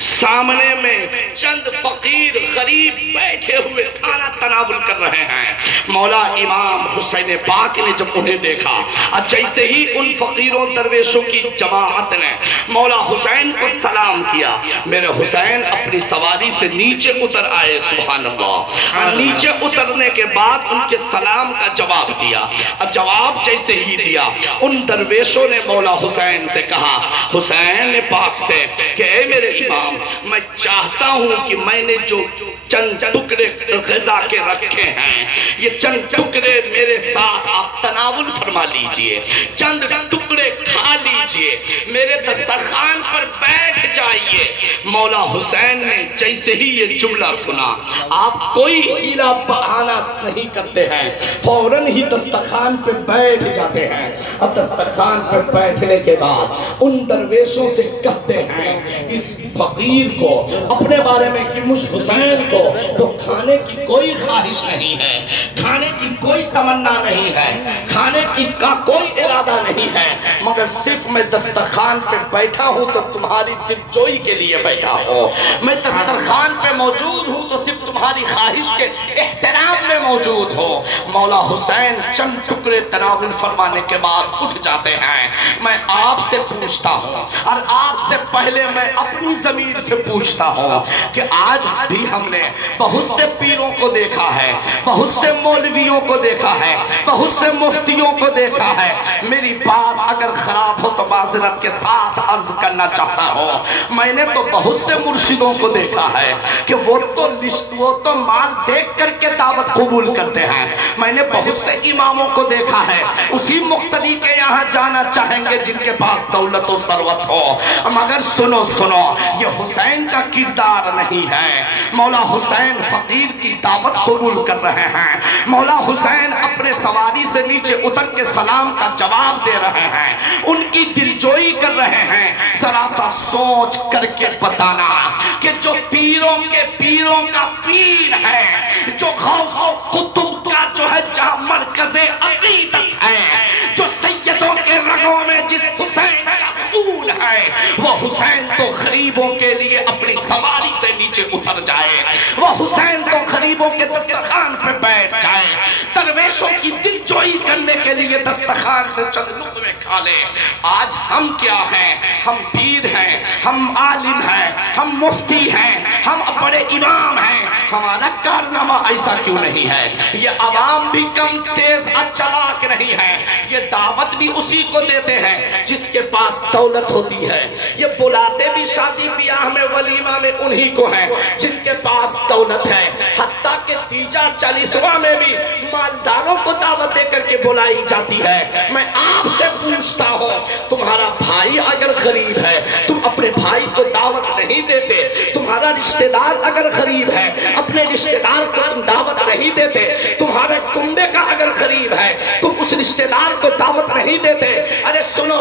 سامنے میں چند فقیر غریب بیٹھے ہوئے کھانا تناول کر رہے ہیں. مولا امام حسین پاک نے جب انہیں دیکھا، جیسے ہی ان فقیروں درویشوں کی جماعت نے مولا حسین کو سلام کیا، میرے حسین اپنی سواری سے نیچے اتر آئے. سبحان اللہ. نیچے اترنے کے بعد ان کے سلام کا جواب دیا. جواب جیسے ہی دیا، ان درویشوں نے مولا حسین سے کہا، حسین پاک سے کہ اے میرے امام، میں چاہتا ہوں کہ میں نے جو چند ٹکڑے غذا کے رکھے ہیں، یہ چند ٹکڑے میرے ساتھ آپ تناول فرما لیجئے، چند ٹکڑے کھا لیجئے، میرے دسترخوان پر بیٹھ جائیے. مولا حسین نے جیسے ہی یہ جملہ سنا، آپ کوئی ہیلا بہانہ نہیں کرتے ہیں، فوراً ہی دسترخوان پہ بیٹھ جاتے ہیں. اب دسترخوان پہ بیٹھنے کے بعد ان درویشوں سے کہتے ہیں اس فقیر کو اپنے بارے میں کہ مجھ حسین کو تو کھانے کی کوئی خواہش نہیں ہے، کھانے کی کوئی تمنا نہیں ہے، کھانے کی کا کوئی ارادہ نہیں ہے، مگر صرف میں دسترخوان پہ بیٹھا ہوں تو تمہاری دلجوئی کے لیے بیٹھا ہوں. میں دسترخوان پہ موجود ہوں تو صرف تمہاری خواہش کے احترام میں موجود ہوں. مولا حسین چند ٹکڑے تناول فرمانے کے بعد اٹھ جاتے ہیں. میں آپ سے پوچھتا ہوں اور آپ سے پہلے میں اپنی ضمیر سے پوچھتا ہوں کہ آج بھی ہم نے بہت سے پیروں کو دیکھا ہے، بہت سے مولویوں کو دیکھا ہے، بہت سے مفتیوں کو دیکھا ہے. میری بات اگر خراب ہو تو معذرت کے ساتھ عرض کرنا چاہتا ہوں، میں نے تو بہت سے مرشدوں کو دیکھا ہے کہ وہ تو مال دیکھ کر کے دعوت قبول کرتے ہیں. میں نے بہت سے اماموں کو دیکھا ہے اسی مقتدی کے یہاں جانا چاہیں گے جن کے پاس دولت و ثروت ہو، مگر سنو یہ حسین کا کردار نہیں ہے. مولا حسین فقیر کی دعوت قبول کر رہے ہیں، مولا حسین اپنے سواری سے نیچے اتر کے سلام کا جواب دے رہے ہیں، ان کی دلجوئی کر رہے ہیں. ذرا سا سوچ کر کے بتانا کہ جو پیروں کے پیروں کا پیر ہے، جو غوث و قطب کا جو ہے جہاں مرکز عقیدت ہے، جو سیدوں کے رگوں میں جس حسین کا خون ہے، وہ حسین تو غریبوں کے لیے اپنی سواری سے نیچے اتر جائے، وہ حسین تو غریبوں کے دسترخوان پہ بیٹھ جائے، درویشوں کی دلجوئی کرنے کے لیے دسترخوان سے چند لقمے کھا لے. آج ہم کیا ہیں؟ ہم پیر ہیں، ہم عالم ہیں، ہم مفتی ہیں، ہم بڑے امام ہیں. ہمارا کارنامہ ایسا کیوں نہیں ہے؟ یہ عوام بھی کم تیز چلاک نہیں ہے، یہ دعوت بھی اسی کو دیتے ہیں جس کے پاس دولت ہوتی ہے، یہ بلاتے بھی شادی بیاہ میں ولیمہ میں انہی کو ہیں جن کے پاس دولت ہے. حتیٰ کہ تیجا چالیسواں میں بھی مالداروں کو دعوت دے کر کے بلائی جاتی ہے. میں آپ سے پوچھتا ہوں، تمہارا بھائی اگر غریب ہے تم اپنے بھائی کو دعوت نہیں دیتے؟ تمہارا رشتہ دار اگر غریب ہے اپنے رشتہ دار کو تم دعوت نہیں دیتے؟ تمہارے کنبے کا اگر غریب ہے تم اس رشتہ دار کو دعوت نہیں دیتے؟ ارے سنو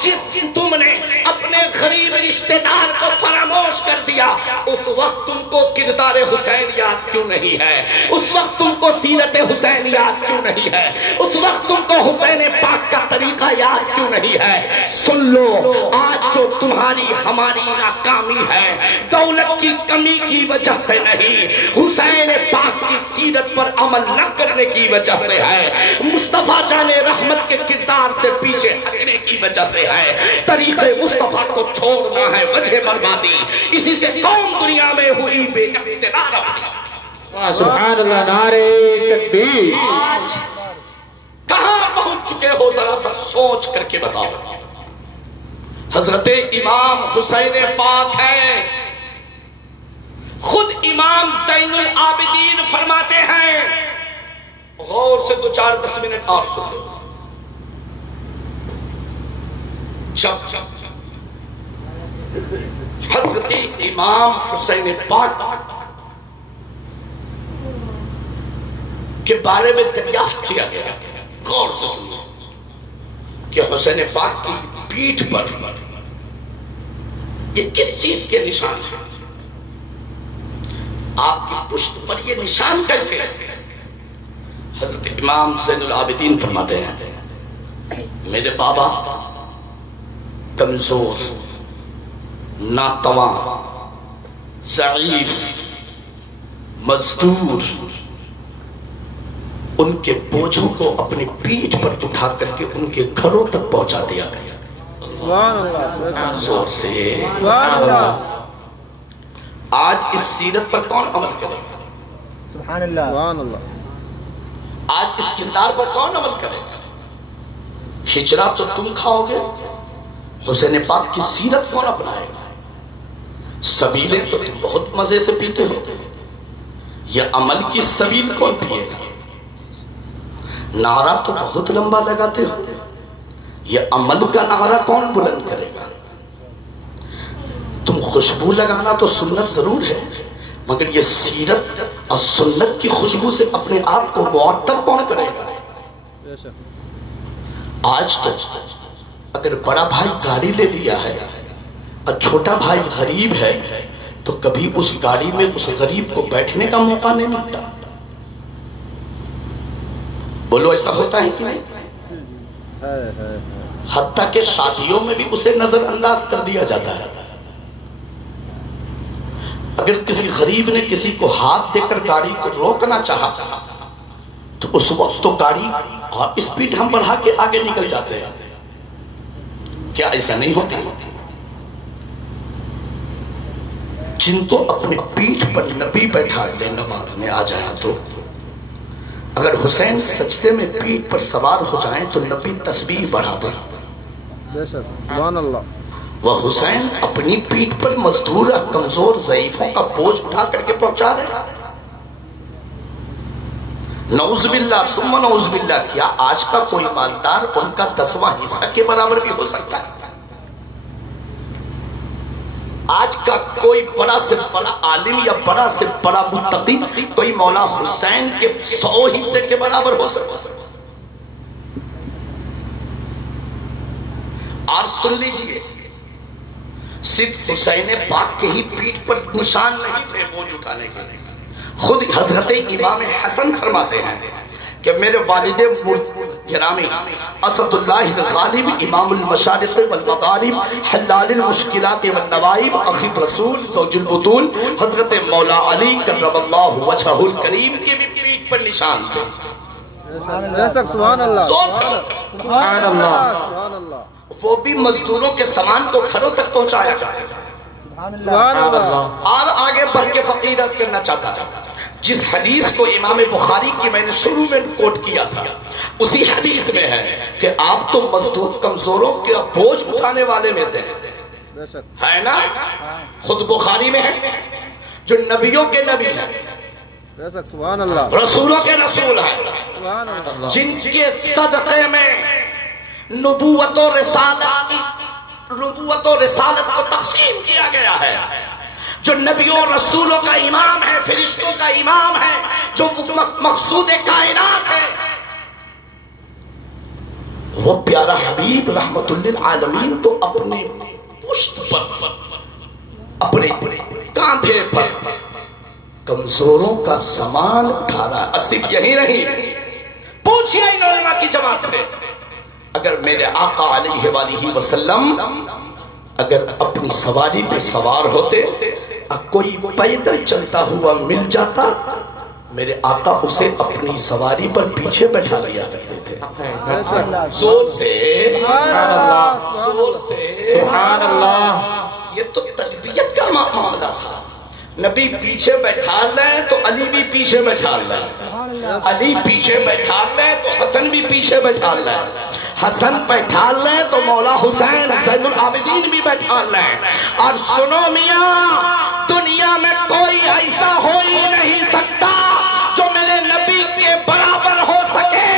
جس تم نے اپنے غریب رشتہ دار کو فراموش کر دیا، اس وقت تم کو کردار حسین یاد کیوں نہیں ہے؟ اس وقت تم کو سیرت حسین یاد کیوں نہیں ہے؟ اس وقت تم کو حسین پاک کا طریقہ یاد کیوں نہیں ہے؟ سن لو، آج جو تمہاری ہماری ناکامی ہے دولت کی کمی کی وجہ سے نہیں، حسین پاک کی سیرت پر عمل نہ کرنے کی وجہ سے ہے، مصطفیٰ جان رحمت کے کردار سے پیچھے ہٹنے کی وجہ سے ہے. طریقے مصطفیٰ کو چھوڑنا ہے وجہ بربادی، اسی سے قوم دنیا میں ہوئی بے اقتدار. سبحان اللہ، نعرہ تکبیر. آج کہاں پہنچ چکے ہو؟ ذرا سا سوچ کر کے بتاؤ. حضرت امام حسین پاک ہے، خود امام زین العابدین فرماتے ہیں، غور سے 2-4-10 منٹ اور سن لو. جب حضرت امام حسین پاک کے بارے میں دریافت کیا گیا، غور سے سنو کہ حسین پاک کی پیٹھ پر یہ کس چیز کے نشان ہیں؟ آپ کی پشت پر یہ نشان کیسے ہے؟ حضرت امام زین العابدین فرماتے ہیں، میرے بابا کمزور ناتواں، ضعیف، مزدور، ان کے بوجھوں کو اپنی پیٹھ پر اٹھا کر کے ان کے گھروں تک پہنچا دیا گیا. زور سے سبحان اللہ. آج اس سیرت پر کون عمل کرے گا؟ سبحان اللہ. سبحان اللہ. آج اس کردار پر کون عمل کرے گا؟ ہجرا تو تم کھاؤ گے، حسین پاک کی سیرت کون اپنائے گا؟ سبیلیں تو تم بہت مزے سے پیتے ہو، یہ عمل کی سبیل کون پیے گا؟ نعرہ تو بہت لمبا لگاتے ہو، یہ عمل کا نعرہ کون بلند کرے گا؟ تم خوشبو لگانا تو سنت ضرور ہے، مگر یہ سیرت اور سنت کی خوشبو سے اپنے آپ کو معطر کون کرے گا؟ آج تو اگر بڑا بھائی گاڑی لے لیا ہے اور چھوٹا بھائی غریب ہے تو کبھی اس گاڑی میں اس غریب کو بیٹھنے کا موقع نہیں ملتا. بولو ایسا ہوتا ہے کہ نہیں؟ حتیٰ کہ شادیوں میں بھی اسے نظر انداز کر دیا جاتا ہے. اگر کسی غریب نے کسی کو ہاتھ دے کر گاڑی کو روکنا چاہا تو اس وقت تو گاڑی اور اسپیڈ ہم بڑھا کے آگے نکل جاتے ہیں. کیا ایسا نہیں ہوتا؟ جن کو اپنے پیٹھ پر نبی بیٹھا لے نماز میں آ جائیں تو اگر حسین سجدے میں پیٹھ پر سوار ہو جائیں تو نبی تسبیح بڑھا دیں. سبحان اللہ. وہ حسین اپنی پیٹھ پر مزدور کمزور ضعیفوں کا بوجھ اٹھا کر کے پہنچا رہے ہیں. نعوذ باللہ ثم نعوذ باللہ، کیا آج کا کوئی مالدار ان کا 10واں حصہ کے برابر بھی ہو سکتا ہے؟ آج کا کوئی بڑا سے بڑا عالم یا بڑا سے بڑا متقی کوئی مولا حسین کے 100 حصے کے برابر ہو سکتا ہے؟ اور سن لیجئے، صرف حسین پاک کے ہی پیٹھ پر نشان نہیں تھے بوجھ اٹھانے کے. خود حضرت امام حسن فرماتے ہیں کہ میرے والد گرامی اسد اللہ الغالب امام المشارق والمغارب حلال المشکلات والنوائب اخی رسول زوج البطول حضرت مولا علی کرم اللہ وجہہ الکریم کے بھی پیٹھ پر نشان تھے. سبحان اللہ. سبحان اللہ. وہ بھی مزدوروں کے سامان کو گھروں تک پہنچایا کرتے تھے. سبحان اللہ. اور آگے بڑھ کے فقیر عرض کرنا چاہتا ہے، جس حدیث کو امام بخاری کی میں نے شروع میں کوٹ کیا تھا اسی حدیث میں ہے کہ آپ تو مزدور کمزوروں کے بوجھ اٹھانے والے میں سے ہیں، ہے نا؟ خود بخاری میں ہے جو نبیوں کے نبی ہیں، سبحان اللہ. رسولوں کے رسول ہیں، سبحان اللہ. جن کے صدقے میں نبوت و رسالت کو تقسیم کیا گیا ہے، جو نبیوں رسولوں کا امام ہے، فرشتوں کا امام ہے، جو مقصود کائنات ہے، وہ پیارا حبیب رحمت للعالمین تو اپنے پشت پر، اپنے کاندھے پر کمزوروں کا سامان اٹھا رہا ہے. اور صرف یہی نہیں، پوچھئے ان علماء کی جماعت سے، اگر میرے آقا علیہ وآلہ وسلم اگر اپنی سواری پہ سوار ہوتے اور کوئی پیدل چلتا ہوا مل جاتا، میرے آقا اسے اپنی سواری پر پیچھے بیٹھا لیا کرتے تھے. زور سے زور سے سبحان اللہ. یہ تو تربیت کا معاملہ تھا. نبی پیچھے بیٹھا لیں تو علی بھی پیچھے بیٹھا لیں، علی پیچھے بیٹھا لیں تو حسن بھی پیچھے بیٹھا لیں، حسن بیٹھا لیں تو مولا حسین زین العابدین بھی بیٹھا لیں. اور سنو میاں، دنیا میں کوئی ایسا ہو ہی نہیں سکتا جو میرے نبی کے برابر ہو سکے.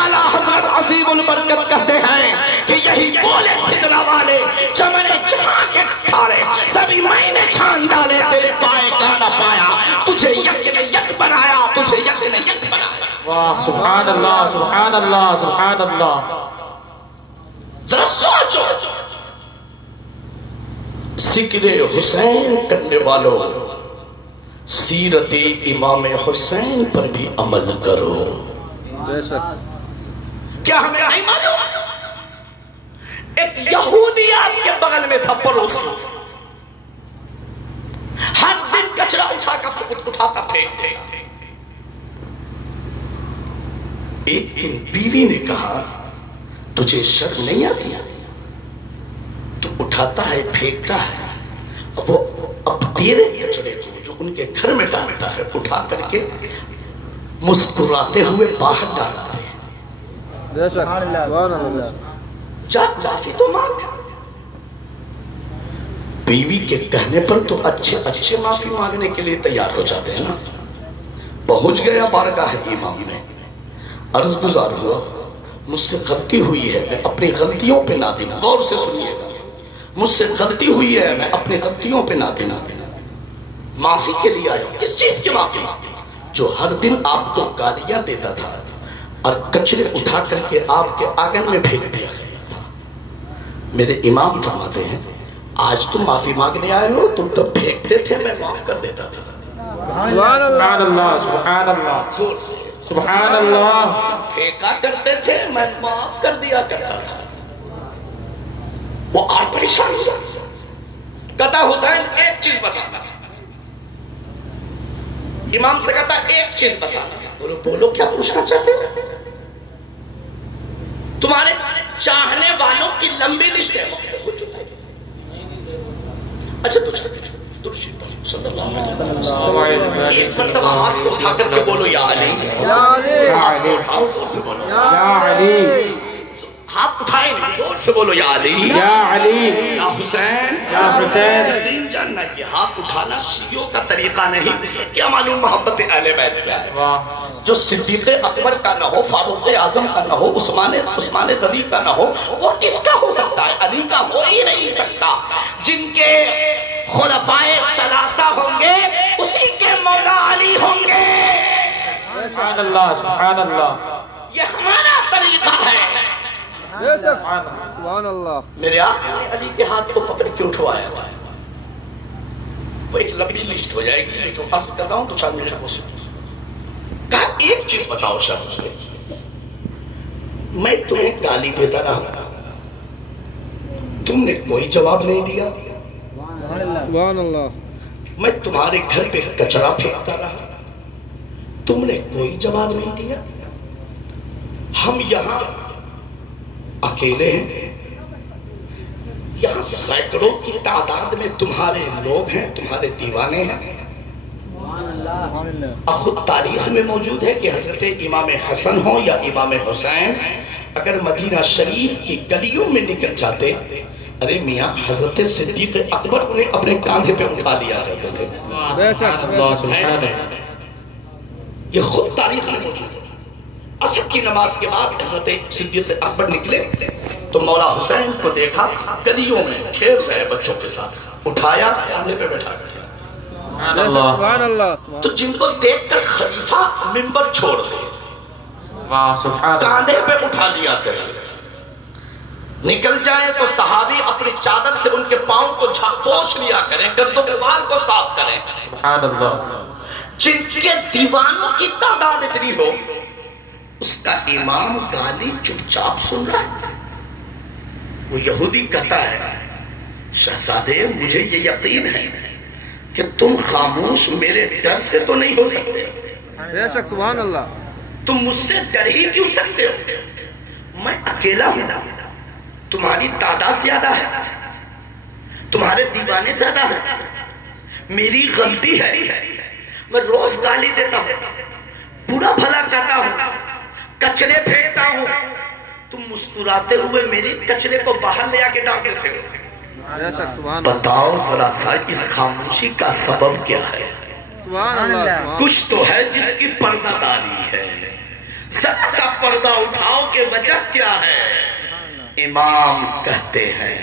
اعلیٰ حضرت عظیم البرکت کہتے ہیں کہ یہی بولے سدرا والے چمنے جہاں کے ٹھارے سبھی میں نے چھان ڈالے، تیرے پائے کا نہ پایا، تجھے یک نے یک بنایا، تجھے یک نے یک بنایا. واہ سبحان اللہ. سبحان اللہ. سبحان اللہ. ذرا سوچو، ذکر حسین کرنے والوں سیرت امام حسین پر بھی عمل کرو. کیا ہمیں نہیں معلوم؟ ایک یہودی آپ کے بغل میں تھا، پڑوسی، کے اٹھاتا پھینک دیتا۔ ایک دن بیوی نے کہا تجھے شرم نہیں آتی؟ تو اٹھاتا ہے پھینکتا ہے، وہ اب تیرے کچرے کو جو ان کے گھر میں ڈالتا ہے اٹھا کر کے مسکراتے ہوئے باہر ڈالتے ہیں۔ بے شک سبحان اللہ۔ جا معافی تو مانگ۔ بیوی کے کہنے پر تو اچھے معافی مانگنے کے لیے تیار ہو جاتے ہیں نا۔ پہنچ گیا بارگاہ امام میں، عرض گزار ہوا مجھ سے غلطی ہوئی ہے، میں اپنی غلطیوں پہ نادم ہوں۔ غور سے سنیے گا، مجھ سے غلطی ہوئی ہے، میں اپنی غلطیوں پہ نادم ہوں، معافی کے لیے آیا ہوں۔ کس چیز کی معافی؟ جو ہر دن آپ کو گالیاں دیتا تھا اور کچرے اٹھا کر کے آپ کے آنگن میں پھینک دیا تھا۔ میرے امام فرماتے ہیں آج تم معافی مانگنے آئے ہو، تم تو پھینکتے تھے، میں معاف کر دیتا تھا۔ سبحان اللہ سبحان اللہ زور سے سبحان اللہ۔ پھینکا کرتے تھے، میں معاف کر دیا کرتا تھا۔ وہ آج پریشان ہوا، کہتا حسین ایک چیز بتانا۔ امام سے کہتا ایک چیز بتانا۔ بولو بولو کیا پوچھنا چاہتے ہو؟ تمہارے چاہنے والوں کی لمبی لسٹ ہے۔ اچھا صلی اللہ علیہ وسلم ایک مرتبہ ہاتھ کو اٹھا کر کے بولو یا علی، ہاتھ کو اٹھاؤ زور سے بولو یا علی، ہاتھ اٹھائے نہیں، زور سے بولو یا علی، یا علی، یا حسین، یا حسین۔ دین جاننا کہ ہاتھ اٹھانا شیعوں کا طریقہ نہیں، اس میں کیا معلوم محبت اہل بیت کیا ہے؟ جو صدیق اکبر کا نہ ہو، فاروق اعظم کا نہ ہو، عثمان غنی کا نہ ہو، وہ کس کا ہو سکتا ہے؟ علی کا ہو ہی نہیں سکتا۔ جن کے خلفائے ثلاثہ ہوں گے اسی کے مولا علی ہوں گے۔ سبحان اللہ سبحان اللہ۔ یہ ہمارا طریقہ ہے۔ بے شک سبحان اللہ۔ میرے آقا نے علی کے ہاتھ کو پکڑ کے اٹھوایا تھا۔ وہ ایک لمبی لسٹ ہو جائے گی، جو عرض کر رہا ہوں تو چار منٹ کو سنیے۔ کہا ایک چیز بتاؤ شاہ صاحب، میں تمہیں گالی دیتا رہا، تم نے کوئی جواب نہیں دیا۔ سبحان اللہ۔ میں تمہارے گھر پہ کچرا پھینکتا رہا، تم نے کوئی جواب نہیں دیا۔ ہم یہاں اکیلے ہیں، یہاں سینکڑوں کی تعداد میں تمہارے لوگ ہیں، تمہارے دیوانے ہیں۔ خود تاریخ میں موجود ہے کہ حضرت امام حسن ہو یا امام حسین اگر مدینہ شریف کی گلیوں میں نکل جاتے، ارے میاں حضرت صدیق اکبر انہیں اپنے کاندھے پہ اٹھا لیا کرتے تھے۔ بے شک بے شک۔ یہ خود تاریخ میں موجود ہے۔ عصر کی نماز کے بعد حضرت صدیق اکبر نکلے تو مولا حسین کو دیکھا گلیوں میں کھیل رہے بچوں کے ساتھ، اٹھایا کاندھے پہ بٹھا دیا۔ سبحان اللہ۔ تو جن کو دیکھ کر خلیفہ منبر چھوڑ دے، کاندھے پہ اٹھا لیا کرے، نکل جائیں تو صحابی اپنی چادر سے ان کے پاؤں کو پوچھ لیا کریں، گردوں کے بال کو صاف کریں۔ سبحان اللہ۔ جن کے دیوانوں کی تعداد اتنی ہو، اس کا امام گالی چپ چاپ سن رہا ہے۔ وہ یہودی کہتا ہے شہزادے مجھے یہ یقین ہے کہ تم خاموش میرے ڈر سے تو نہیں ہو سکتے، بے شک سبحان اللہ۔ تم مجھ سے ڈر ہی کیوں سکتے ہو؟ میں اکیلا ہوں، تمہاری تعداد زیادہ ہے، تمہارے دیوانے زیادہ ہیں، میری غلطی ہے، میں روز گالی دیتا ہوں، برا بھلا کہتا ہوں، کچرے پھینکتا ہوں، تم مسکراتے ہوئے میری کچرے کو باہر لے آ کے ڈال دیتے ہو۔ بے شک سبحان اللہ۔ بتاؤ ذرا سا اس خاموشی کا سبب کیا ہے؟ سبحان اللہ۔ کچھ تو ہے جس کی پردہ داری ہے، ذرا سا پردہ اٹھاؤ کہ وجہ کیا ہے؟ امام کہتے ہیں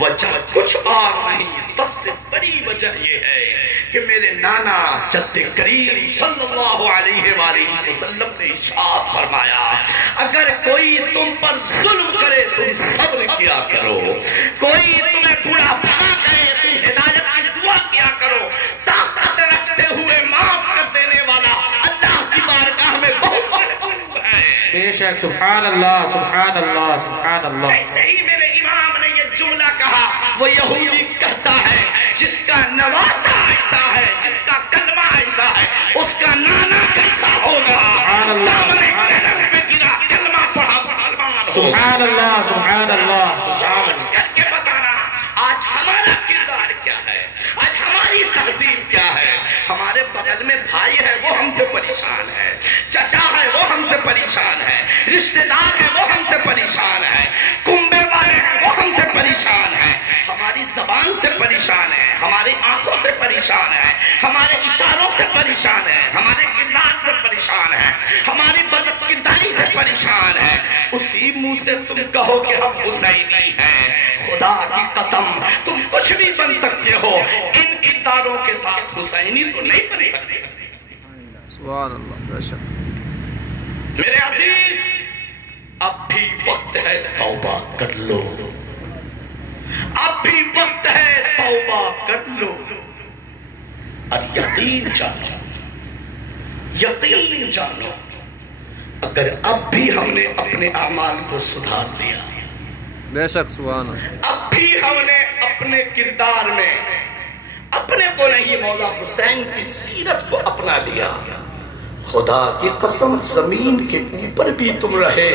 وجہ کچھ اور نہیں، سب سے بڑی وجہ یہ ہے کہ میرے نانا جد کریم صلی اللہ علیہ وآلہ وسلم نے ارشاد فرمایا اگر کوئی تم پر ظلم کرے تم صبر کیا کرو، کوئی تمہیں برا بھلا کرے تم ہدایت کی دعا کیا کرو، طاقت رکھتے ہوئے معاف کر دینے والا اللہ کی بارگاہ میں بہت محبوب ہے۔ بے شک سبحان اللہ سبحان اللہ سبحان اللہ۔ جیسے ہی میرے امام نے یہ جملہ کہا وہ یہودی کہتا ہے جس کا نواسہ ایسا ہے، جس کا کلمہ کیسا ہے، اس کا نانا کیسا ہوگا، دامن قدم پہ گرا کلمہ پڑھا مسلمان ہو۔ سبحان اللہ سبحان اللہ۔ سمجھ کر کے بتانا آج ہمارا کردار کیا ہے، آج ہماری تہذیب کیا ہے۔ ہمارے بغل میں بھائی ہے وہ ہم سے پریشان ہے، چچا ہے وہ ہم سے پریشان ہے، رشتہ دار ہے وہ ہم سے پریشان ہے، کنبے والے ہیں وہ ہم سے پریشان ہے، ہماری زبان سے پریشان ہے، ہماری آنکھوں سے پریشان ہے، ہمارے اشاروں سے پریشان ہے، ہمارے کردار سے پریشان ہے، ہماری بد کرداری سے پریشان ہے۔ اسی منہ سے تم کہو کہ ہم حسینی ہیں، خدا کی قسم تم کچھ بھی بن سکتے ہو، ان کرداروں کے ساتھ حسینی تو نہیں بن سکتے۔ سبحان اللہ، بے شک۔ میرے عزیز، اب بھی وقت ہے توبہ کر لو، اب بھی وقت ہے توبہ کر لو، اور یقین جانو، یقین جانو، اگر اب بھی ہم نے اپنے اعمال کو سدھار لیا، بے شک سبحان اللہ، اب بھی ہم نے اپنے کردار میں اپنے کو نہیں مولا حسین کی سیرت کو اپنا لیا، خدا کی قسم زمین کے اوپر بھی تم رہے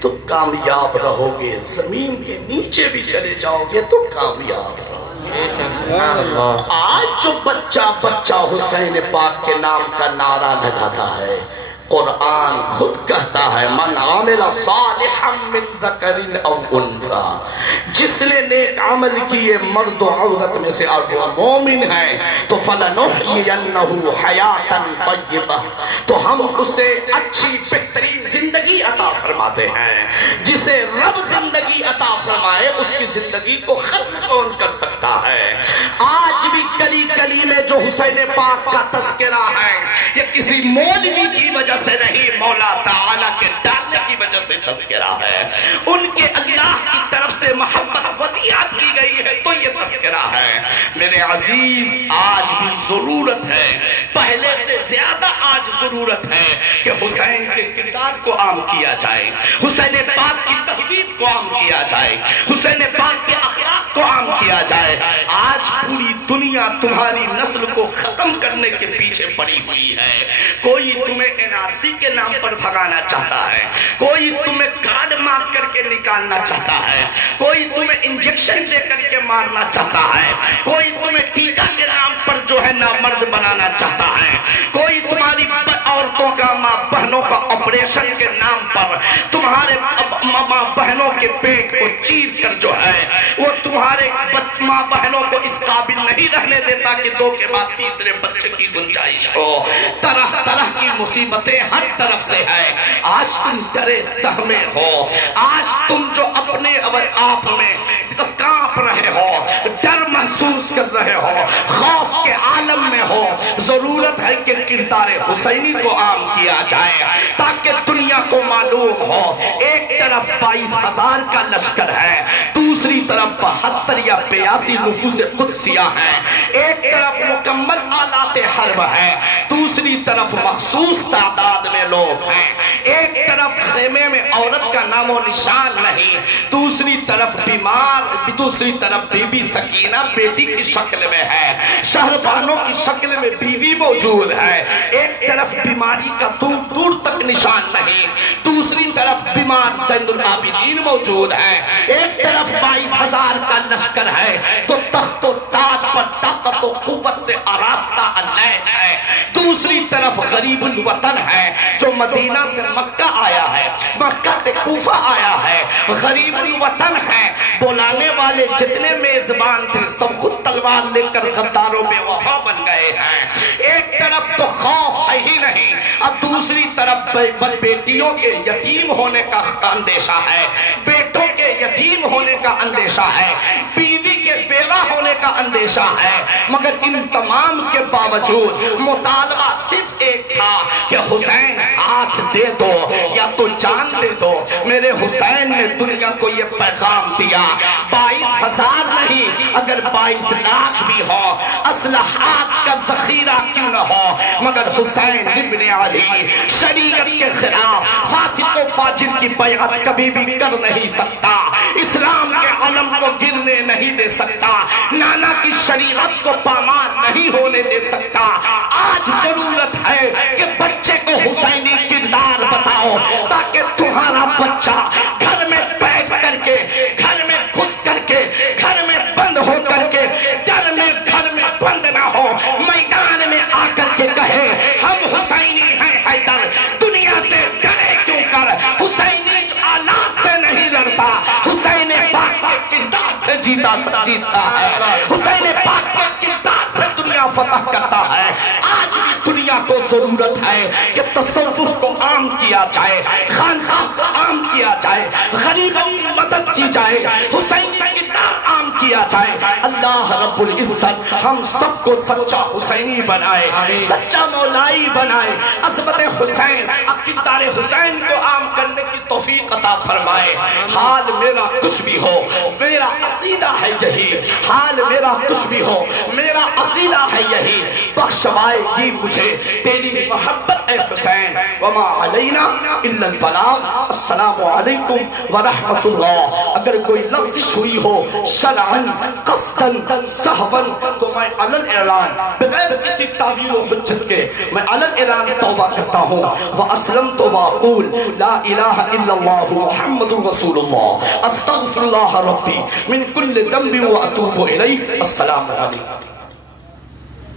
تو کامیاب رہو گے، زمین کے نیچے بھی چلے جاؤ گے تو کامیاب رہو گے۔ سبحان اللہ۔ آج جو بچہ حسین پاک کے نام کا نعرہ لگاتا ہے، قرآن خود کہتا ہے من عامل صالحا من ذکر او انثی، جس نے نیک عمل کیے مرد و عورت میں سے اور وہ مومن ہے تو فلنحیینہ حیاتا طیبہ، تو ہم اسے اچھی بہترین زندگی عطا فرماتے ہیں۔ جسے رب زندگی عطا فرمائے اس کی زندگی کو ختم کون کر سکتا ہے؟ آج بھی گلی گلی میں جو حسین پاک کا تذکرہ ہے یہ کسی مولوی کی وجہ سے نہیں، مولا تعالیٰ کے ڈالنے کی وجہ سے تذکرہ ہے، ان کے اللہ کی طرف سے محبت ودیعت کی گئی ہے تو یہ تذکرہ ہے۔ میرے عزیز، آج بھی ضرورت ہے، پہلے سے زیادہ آج ضرورت ہے کہ حسین کے کردار کو عام کیا جائے، حسین پاک کی تہذیب کو عام کیا جائے، حسین پاک کے اخلاق کو عام کیا جائے۔ آج پوری دنیا تمہاری نسل کو ختم کرنے کے پیچھے پڑی ہوئی ہے، کوئی تمہیں NRC کے نام پر بھگانا چاہتا ہے، کوئی تمہیں کارڈ مانگ کر کے نکالنا چاہتا ہے، کوئی تمہیں انجیکشن دے کر کے مارنا چاہتا ہے، کوئی تمہیں ٹیکا کے نام پر جو ہے نامرد بنانا چاہتا ہے، کوئی تمہاری عورتوں کا ماں بہنوں کا آپریشن کے نام پر تمہارے ماں بہنوں کے پیٹ کو چیر کر جو ہے وہ تمہارے ماں بہنوں کو اس قابل نہیں رہنے دیتا کہ 2 کے بعد تیسرے بچے کی گنجائش ہو۔ طرح طرح کی مصیبتیں ہر طرف سے ہے۔ آج تم ڈرے سہمے ہو، آج تم جو اپنے آپ میں کانپ رہے ہو، ڈر محسوس کر رہے ہو، خوف کے عالم میں ہو، ضرورت ہے کہ کردار حسینی کو عام کیا جائے تاکہ دنیا کو معلوم ہو۔ ایک طرف 22,000 کا لشکر ہے، دوسری طرف 72 یا 82 نفوس قدسیہ ہیں، ایک طرف مکمل آلات حرب ہے، دوسری طرف مخصوص تعداد میں لوگ ہیں، ایک طرف خیمے میں عورت کا نام و نشان نہیں، دوسری طرف بیمار، دوسری طرف بی بی سکینہ بیٹی کی شکل میں ہے، شہربانوں کی شکل میں بیوی موجود ہے، ایک طرف بیماری کا دور دور تک نشان نہیں، دوسری طرف بیمار زین العابدین موجود ہے، ایک طرف 22,000 کا لشکر ہے تو تخت و تاج پر طاقت و قوت سے آراستہ اللیس ہے، دوسری طرف غریب الوطن ہے جو مدینہ سے مکہ آیا ہے، مکہ سے کوفہ آیا ہے، غریب الوطن ہے، بلانے والے جتنے میزبان تھے سب خود تلوار لے کر غداروں بے وفا بن گئے ہیں، ایک طرف تو خوف ہے ہی نہیں، اب دوسری طرف بیٹیوں کے یتیم ہونے کا اندیشہ ہے، بیٹوں کے یتیم ہونے کا اندیشہ ہے، بیوی کے بیوہ ہونے کا اندیشہ ہے، مگر ان تمام کے باوجود مطالبہ صرف ایک تھا کہ حسین ہاتھ دے دو یا تو جان دے دو۔ میرے حسین نے دنیا کو یہ پیغام دیا، 22,000 نہیں اگر 22 لاکھ بھی ہو، اسلحات کا ذخیرہ کیوں نہ ہو، مگر حسین ابن علی شریعت کے خلاف فاسق و فاجر کی بیعت کبھی بھی کر نہیں سکتا۔ اسلام کے علم کو گرنے نہیں دے سکتا، نانا کی شریعت کو پامال نہیں ہونے دے سکتا۔ آج ضرورت ہے کہ بچے کو حسینی کردار بتاؤ تاکہ تمہارا بچہ گھر میں بیٹھ کر کے، گھر میں گھس کر کے، گھر میں بند ہو کر کے، ڈر میں گھر میں بند نہ ہو، میدان میں آ کر کے کہے ہم حسینی ہیں حیدر، دنیا سے ڈرے کیوں کر، حسینی آلات سے نہیں لڑتا، حسین پاک کے کردار سے جیتا ہے، حسین پاک کے کردار سے دنیا فتح کرتا ہے۔ آج بھی دنیا کو ضرورت ہے کہ تصوف کو عام کیا جائے، خانقاہ کو عام کیا جائے، غریبوں کی مدد کی جائے، حسینی کردار عام کیا جائے۔ اللہ رب العزت ہم سب کو سچا حسینی بنائے، سچا مولائی بنائے، عظمت حسین، کردار حسین کو عام کرنے کی توفیق عطا فرمائے۔ حال میرا کچھ بھی ہو، میرا عقیدہ ہے یہی، حال میرا کچھ بھی ہو، میرا عقیدہ ہے یہی، بخشوائے گی مجھے تیری محبت اے حسین، وما علینا الا البلاغ۔ السلام علیکم ورحمت اللہ۔ اگر کوئی لفظ ہوئی ہو شرعن قصدن سہون تو میں علی الاعلان بغیر کسی تعویل و حجت کے میں علی الاعلان توبہ کرتا ہوں، واسلمت واقول لا الہ الا اللہ محمد رسول اللہ، استغفر اللہ ربی من کل ذنب واتوب الیہ۔ السلام علیکم۔